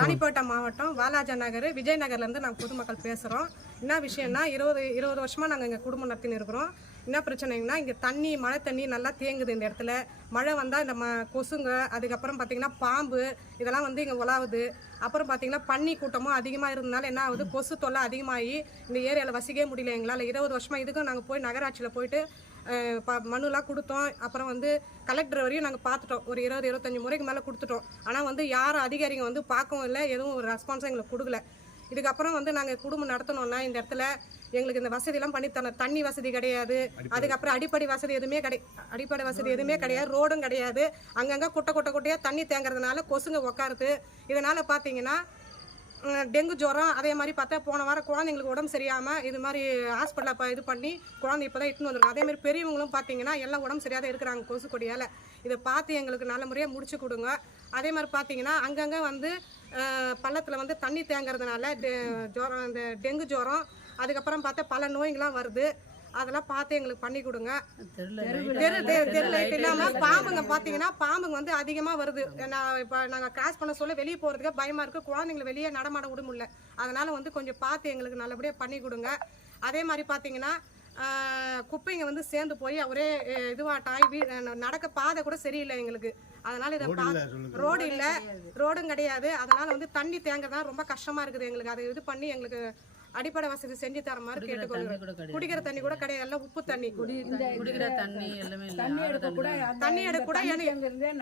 ராணிப்பேட்டை மாவட்டம் வாலாஜா நகர் விஜயநகர்லேருந்து நாங்கள் பொதுமக்கள் பேசுகிறோம். என்ன விஷயம்னா 20 வருஷமாக நாங்கள் இங்கே குடும்பம் நடத்தின்னு இருக்கிறோம். என்ன பிரச்சனைங்கன்னா இங்கே மழை தண்ணி நல்லா தேங்குது. இந்த இடத்துல மழை வந்தால் இந்த கொசுங்க, அதுக்கப்புறம் பார்த்திங்கன்னா பாம்பு இதெல்லாம் வந்து இங்கே உலாவுது. அப்புறம் பார்த்திங்கன்னா பன்னி கூட்டமும் அதிகமாக இருந்ததுனால என்ன ஆகுது, கொசு தொல்லை அதிகமாகி இந்த ஏரியாவில் வசிக்கவே முடியல எங்களால். 20 வருஷமாக இதுக்கும் நாங்கள் போய் நகராட்சியில் போயிட்டு மனுலாம் கொடுத்தோம். அப்புறம் வந்து கலெக்டர் வரையும் நாங்கள் பார்த்துட்டோம். ஒரு 20-25 முறைக்கு மேலே கொடுத்துட்டோம். ஆனால் வந்து யாரும் அதிகாரிங்க வந்து பார்க்கவும் இல்லை, எதுவும் ஒரு ரெஸ்பான்ஸும் எங்களுக்கு கொடுக்கல. இதுக்கப்புறம் வந்து நாங்கள் குடும்பம் நடத்தணும்னா இந்த இடத்துல எங்களுக்கு இந்த வசதியெல்லாம் பண்ணித்தரணும். தண்ணி வசதி கிடையாது, அதுக்கப்புறம் அடிப்படை வசதி எதுவுமே கிடையாது, ரோடும் கிடையாது. அங்கங்கே குட்டையாக தண்ணி தேங்குறதுனால கொசுங்க உக்காருது. இதனால் பார்த்தீங்கன்னா டெங்கு ஜுரம், அதே மாதிரி பார்த்தா போன வாரம் குழந்தைங்களுக்கு உடம்பு சரியாமல் இது மாதிரி ஹாஸ்பிட்டலில் இது பண்ணி குழந்தை இப்போ தான் இட்டுன்னு வந்துருக்கோம். அதே மாதிரி பெரியவங்களும் பார்த்தீங்கன்னா எல்லாம் உடம்பு சரியாக தான் இருக்கிறாங்க கொசு கொடியால். இதை பார்த்து எங்களுக்கு நல்ல முறையாக முடிச்சு கொடுங்க. அதே மாதிரி பார்த்தீங்கன்னா அங்கங்கே வந்து பள்ளத்தில் வந்து தண்ணி தேங்குறதுனால ஜுரம், இந்த டெங்கு ஜுரம், அதுக்கப்புறம் பார்த்தா பல நோய்கள்லாம் வருது. அதெல்லாம் பார்த்து எங்களுக்கு பண்ணி கொடுங்க. தெரு லைட் இல்லாமல் பாம்புங்க பார்த்தீங்கன்னா பாம்புங்க வந்து அதிகமாக வருது. இப்போ நாங்கள் கிராஸ் பண்ண சொல்ல வெளியே போகிறதுக்கு பயமாக இருக்குது. குழந்தைங்களை வெளியே நடமாட விட முடியல. அதனால் வந்து கொஞ்சம் பார்த்து எங்களுக்கு நல்லபடியாக பண்ணி கொடுங்க. அதே மாதிரி பார்த்தீங்கன்னா குப்பைங்க வந்து சேர்ந்து போய் ஒரே இதுவாட்டாய் நடக்க பாதை கூட சரியில்லை எங்களுக்கு. அதனால் இதை ரோடு இல்லை, ரோடும் கிடையாது. அதனால் வந்து தண்ணி தேங்குறதுனால ரொம்ப கஷ்டமாக இருக்குது எங்களுக்கு. அதை இது பண்ணி எங்களுக்கு அடிப்படை வசதி செஞ்சு தர மாதிரி கேட்டுக்கொள்கிறோம். குடிக்கிற தண்ணி கூட கிடையாது, எல்லாம் உப்பு தண்ணி. குடிக்கிற தண்ணி எல்லாமே தண்ணி எடுக்க கூட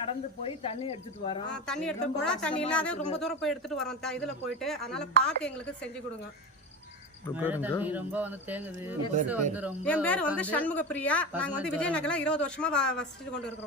நடந்து போய் தண்ணி எடுத்துட்டு வரோம். தண்ணி எடுத்து கூட தண்ணி இல்லாத ரொம்ப தூரம் போய் எடுத்துட்டு வரோம் இதுல போயிட்டு. அதனால பார்த்து எங்களுக்கு செஞ்சு கொடுங்க. ரொம்ப தேங்குது. என் பேர் வந்து சண்முக பிரியா. நாங்க வந்து விஜயநகர்ல 20 வருஷமா வசிச்சு கொண்டு இருக்கிறோம்.